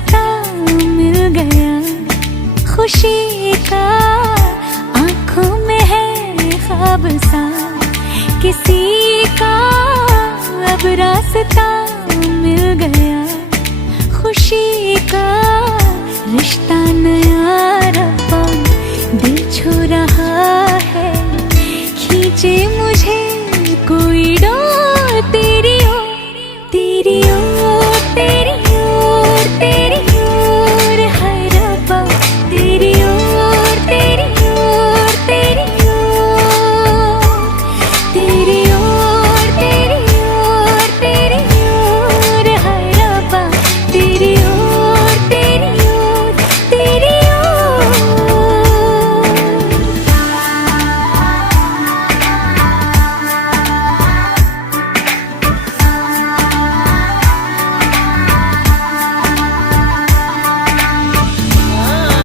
रास्ता मिल गया खुशी का, आंखों में है ख्वाब सा किसी का, अब रास्ता मिल गया खुशी का। रिश्ता नया रब्बा दिल छू रहा है, खींचे मुझे कोई